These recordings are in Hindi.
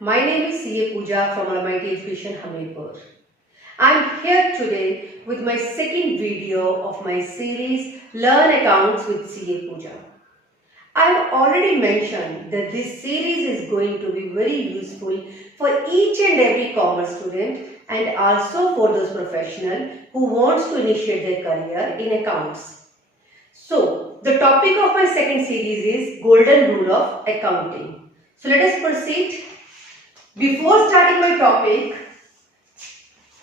My name is CA Pooja from Almighty Education, Hamirpur. I am here today with my second video of my series Learn Accounts with CA Pooja. I have already mentioned that this series is going to be very useful for each and every commerce student and also for those professionals who wants to initiate their career in accounts. So, the topic of my second series is Golden Rule of Accounting. So, let us proceed. Before starting my topic,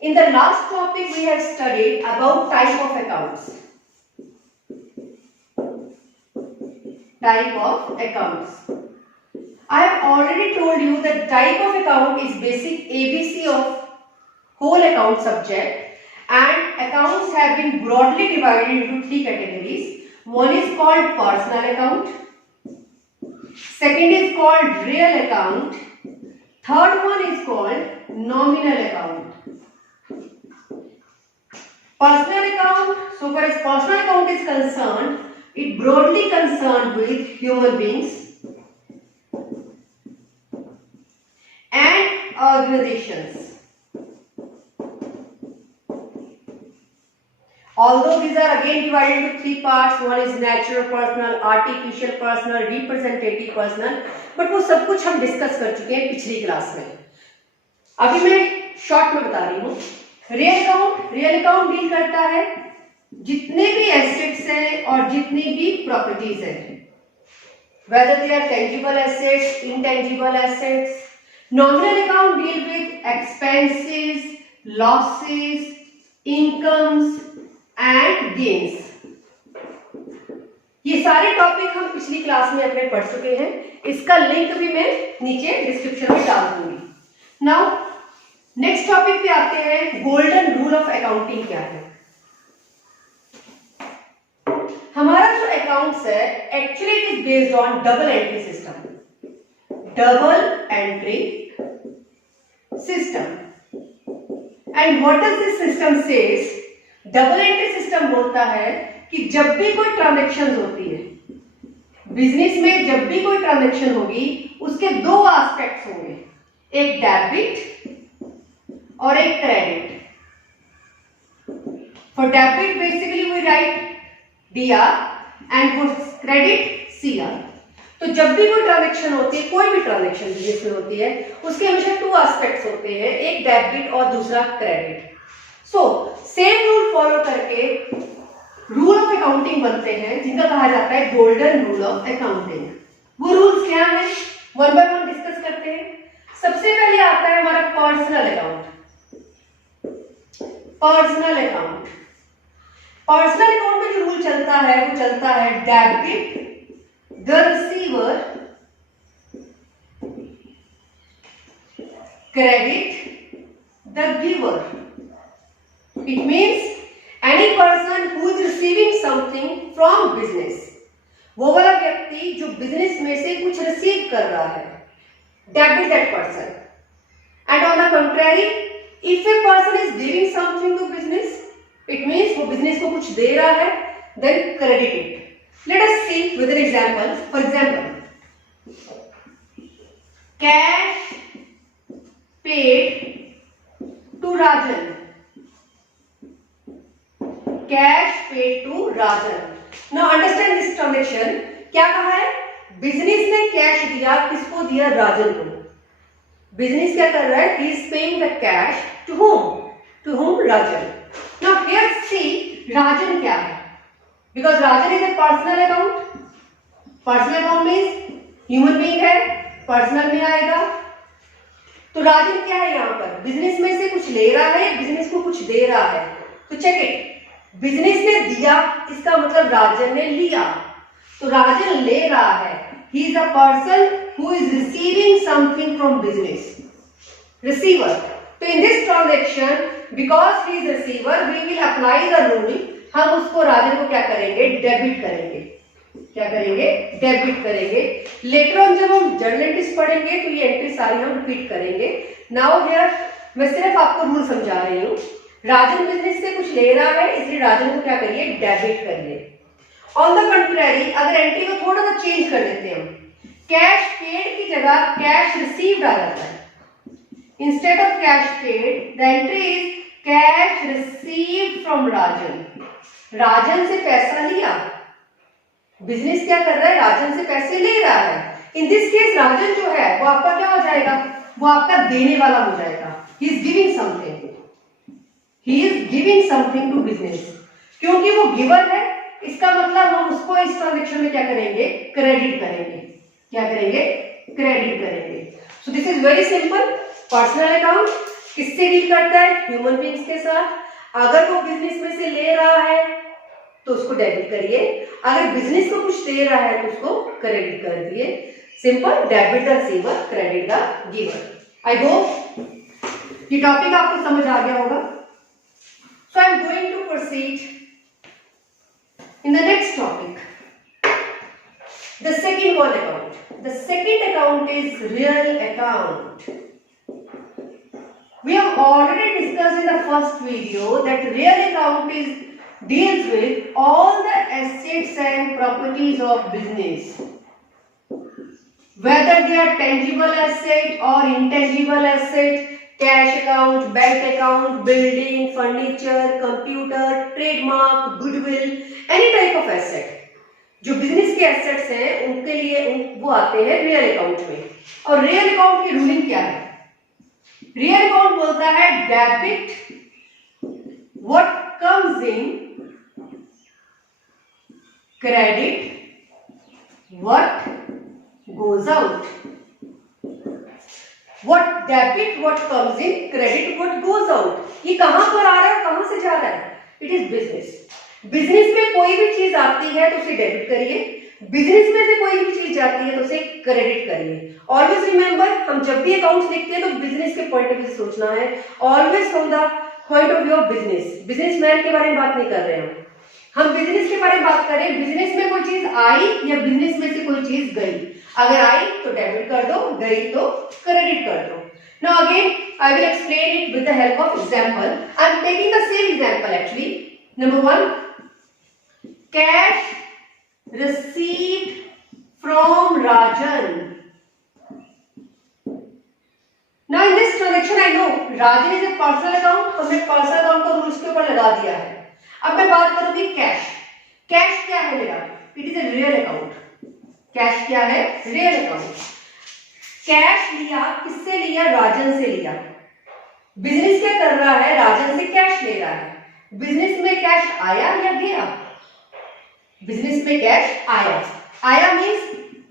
in the last topic we have studied about type of accounts. Type of accounts. I have already told you that type of account is basic ABC of whole account subject, and accounts have been broadly divided into three categories. One is called personal account, second is called real account, third one is called nominal account. Personal account, so far as personal account is concerned, it broadly concerned with human beings and organizations. Although these are again divided into three parts, one is natural personal, artificial personal, representative personal, but वो सब कुछ हम डिस्कस कर चुके हैं पिछली क्लास में. अभी मैं शॉर्ट में बता रही हूँ. रियल अकाउंट डील करता है जितने भी एसेट्स हैं और जितनी भी प्रॉपर्टीज हैं, whether they are tangible assets, intangible assets. Nominal account deal with expenses, losses, incomes and gains. ये सारे टॉपिक हम पिछली क्लास में अपने पढ़ चुके हैं. इसका लिंक भी मैं नीचे डिस्क्रिप्शन में डाल दूंगी. नाउ नेक्स्ट टॉपिक पे आते हैं. गोल्डन रूल ऑफ अकाउंटिंग क्या है? हमारा जो अकाउंट्स है actually it is based on double entry system. Double entry system. And what does this system says? Double entry system बोलता है कि जब भी कोई ट्रांजैक्शन होती है बिजनेस में, जब भी कोई ट्रांजैक्शन होगी उसके दो एस्पेक्ट्स होंगे, एक डेबिट और एक credit. For debit basically we write DR and for credit CR. तो जब भी कोई ट्रांजैक्शन होती है, कोई भी ट्रांजैक्शन बिजनेस में होती है, उसके हमेशा टू एस्पेक्ट्स होते हैं, एक डेबिट और दूसरा credit. So same rule follow करके रूल ऑफ अकाउंटिंग बनते हैं जिनका कहा जाता है गोल्डन रूल ऑफ अकाउंटिंग. वो रूल्स क्या हैं, वन बाय वन डिस्कस करते हैं. सबसे पहले आता है हमारा पर्सनल अकाउंट. पर्सनल अकाउंट में जो रूल चलता है वो चलता है debit the receiver, credit the giver. It means any person who is receiving something from business. वो वाला व्यक्ति जो बिजनेस में से कुछ रिसीव कर रहा है, debit that person. And on the contrary, if a person is giving something to business, it means वो बिजनेस को कुछ दे रहा है, then credit it. Let us see with an example. For example, cash paid to Rajan. Cash paid to Rajan. Now understand this transaction. क्या कहा है? बिजनेस ने कैश दिया, किसको दिया? राजन को. बिजनेस क्या कर रहा है? He is paying the cash to home? Rajan. Now here see Rajan क्या है? Because Rajan is a personal account. Personal account means human being है, पर्सनल में आएगा. तो राजन क्या है? यहां पर बिजनेस में से कुछ ले रहा है, बिजनेस को कुछ दे रहा है. तो चेक इट. बिजनेस ने दिया, इसका मतलब राजन ने लिया. तो राजन ले रहा है. He is a person who is receiving something from business. Receiver. तो in this transaction because he is receiver we will apply the rule. हम उसको राजन को क्या करेंगे? डेबिट करेंगे. क्या करेंगे, डेबिट करेंगे। लेटर ऑन जब हम जर्नल एंट्रीज पढ़ेंगे तो ये एंट्री सारी हम रिपीट करेंगे। नाउ हियर मैं सिर्फ आपको रूल समझा रही हूँ। राजन बिजनेस से कुछ ले रहा है, इसलिए राजन को क्या करिए, डेबिट करिए। ऑन द कंट्रारी अगर एंट्री को थोड़ा सा चेंज कर देते हैं, कैश पेड की जगह कैश रिसीव्ड आ जाता है। Instead of cash paid the entry is cash received from Rajan. Rajan से पैसा लिया, बिजनेस क्या कर रहा है, राजन से पैसे ले रहा है। इन दिस केस राजन जो है वो आपका क्या हो जाएगा, वो आपका देने वाला हो जाएगा। He is giving something, he is giving something to business. क्योंकि वो गिवर है, इसका मतलब हम उसको इस ट्रांजेक्शन में क्या करेंगे, क्रेडिट करेंगे। क्या करेंगे, क्रेडिट करेंगे। So this is very simple. Personal account किससे डील करता है, ह्यूमन बीइंग्स के साथ। अगर वो बिजनेस में से ले रहा है तो उसको डेबिट करिए, अगर बिजनेस को कुछ दे रहा है तो उसको क्रेडिट कर दिए। Simple, debit the receiver, credit the giver. I hope ये टॉपिक आपको समझ आ गया होगा। So I am going to proceed in the next topic, the second one account. The second account is real account. We have already discussed in the first video that real account deals with all the assets and properties of business, whether they are tangible asset or intangible asset, cash account, bank account, building, furniture, computer, trademark, goodwill, any type of asset. जो बिजनेस के एसेट्स हैं उनके लिए वो आते हैं रियल अकाउंट में। और रियल अकाउंट की रूलिंग क्या है, रियल अकाउंट बोलता है debit what comes in, credit what goes out. What debit what comes in, credit what goes out. ये कहां पर आ रहा है, कहां से जा रहा है, इट इज बिजनेस। बिजनेस में कोई भी चीज आती है तो उसे डेबिट करिए, बिजनेस में से कोई भी चीज जाती है तो उसे क्रेडिट करिए। ऑलवेज रिमेंबर, हम जब भी अकाउंट्स लिखते हैं तो बिजनेस के पॉइंट ऑफ व्यू से सोचना है, always from the point of view of business. Businessman के बारे में बात नहीं कर रहे हैं हम बिजनेस के बारे में बात करें। बिजनेस में कोई चीज आई या बिजनेस में से कोई चीज गई, अगर आई तो डेबिट कर दो, गई तो क्रेडिट कर दो। Now again I will explain it with the help of example. I am taking the same example actually. Number 1, cash received from Rajan. Now in this transaction I know Rajan is a personal account, हमने personal account का रूल इसके ऊपर लगा दिया है। अब मैं बात करूंगी कैश। कैश क्या है मेरा, it is a real account. Cash क्या है, रियल अकाउंट। कैश लिया, किससे लिया, राजन से लिया। बिजनेस क्या कर रहा है, राजन से कैश ले रहा है। बिजनेस में कैश आया या गया, बिजनेस में कैश आया। आया means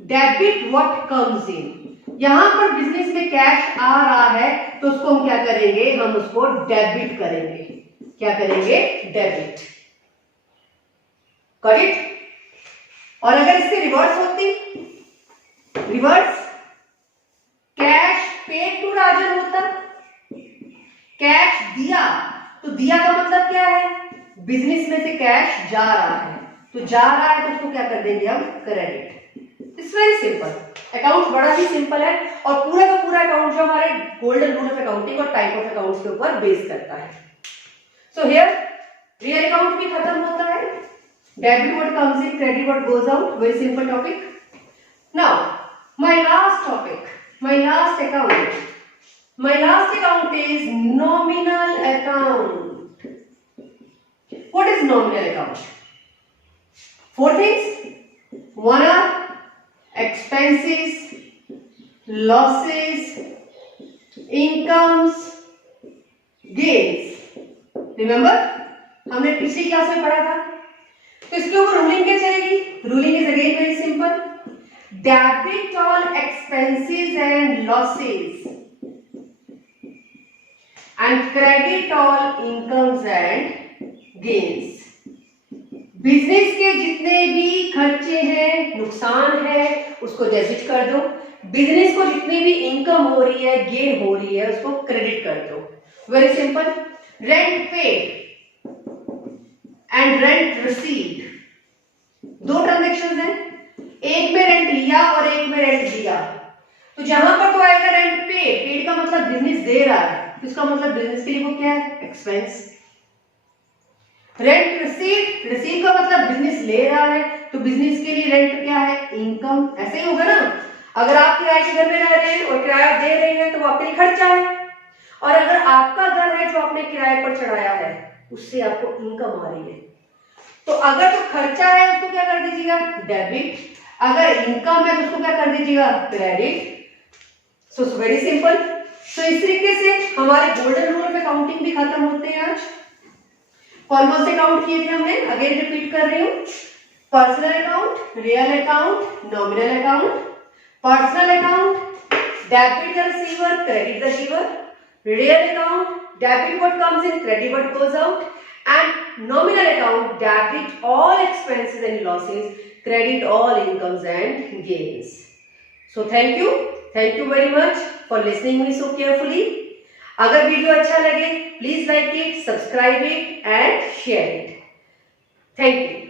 debit what comes in. यहां पर बिजनेस में कैश आ रहा है तो उसको हम क्या करेंगे, हम उसको डेबिट करेंगे। क्या करेंगे, डेबिट। Got it. और अगर इससे रिवर्स होती, रिवर्स कैश पेड टू राजन होता, कैश दिया तो दिया का मतलब क्या है, बिजनेस में से कैश जा रहा है तो जा रहा है तो उसको क्या कर देंगे हम, credit. It's very simple. Account बड़ा ही सिंपल है और पूरा का पूरा अकाउंट जो हमारे गोल्डन रूल ऑफ अकाउंटिंग और टाइप ऑफ अकाउंट्स के ऊपर बेस करता है। सो हियर रियल अकाउंट भी खत्म होता है, debit what comes in, credit what goes out. Very simple topic. Now my last topic, my last account. My last account is nominal account. What is nominal account? 4 things. 1 are expenses, losses, incomes, gains. Remember? हमने पिछली क्लास में पढ़ा था। तो इसके ऊपर रूलिंग क्या चलेगी? Ruling is again very simple. Debit all expenses and losses and credit all incomes and gains. Business के जितने भी खर्चे हैं, नुकसान है, उसको डेबिट कर दो। बिजनेस को जितनी भी इनकम हो रही है, गेन हो रही है, उसको क्रेडिट कर दो। Very simple. Rent paid and rent received, 2 transactions हैं। एक में रेंट लिया और एक में रेंट दिया, तो जहां पर तो आएगा रेंट पेड का मतलब बिजनेस दे रहा है, तो इसका मतलब बिजनेस के लिए वो क्या है, एक्सपेंस। रेंट रिसीव का मतलब बिजनेस ले रहा है, तो बिजनेस के लिए रेंट क्या है, इनकम। ऐसे ही होगा ना, अगर आप किराए के घर में रह रहे हैं और किराया दे रहे हैं तो वो आपके लिए खर्चा है, और अगर आपका घर है जो आपने किराए पर चढ़ाया है उससे आपको इनकम आ रही है। तो अगर तो खर्चा है उसको क्या कर दीजिएगा, डेबिट। अगर इनकम है तो उसको क्या कर दीजिएगा, क्रेडिट। So very simple. तो इस तरीके से हमारे गोल्डन रूल ऑफ अकाउंटिंग भी खत्म होते हैं आज। कौन कौन से अकाउंट किए थे हमने, अगेन रिपीट कर रही हूँ। Personal account, real account, nominal account. Personal account, debit the receiver, credit the giver. Real account, debit what comes in, credit what goes out. And nominal account, debit all expenses and losses, credit all incomes and gains. So thank you very much for listening me so carefully. अगर वीडियो अच्छा लगे please like it, subscribe it and share it. Thank you.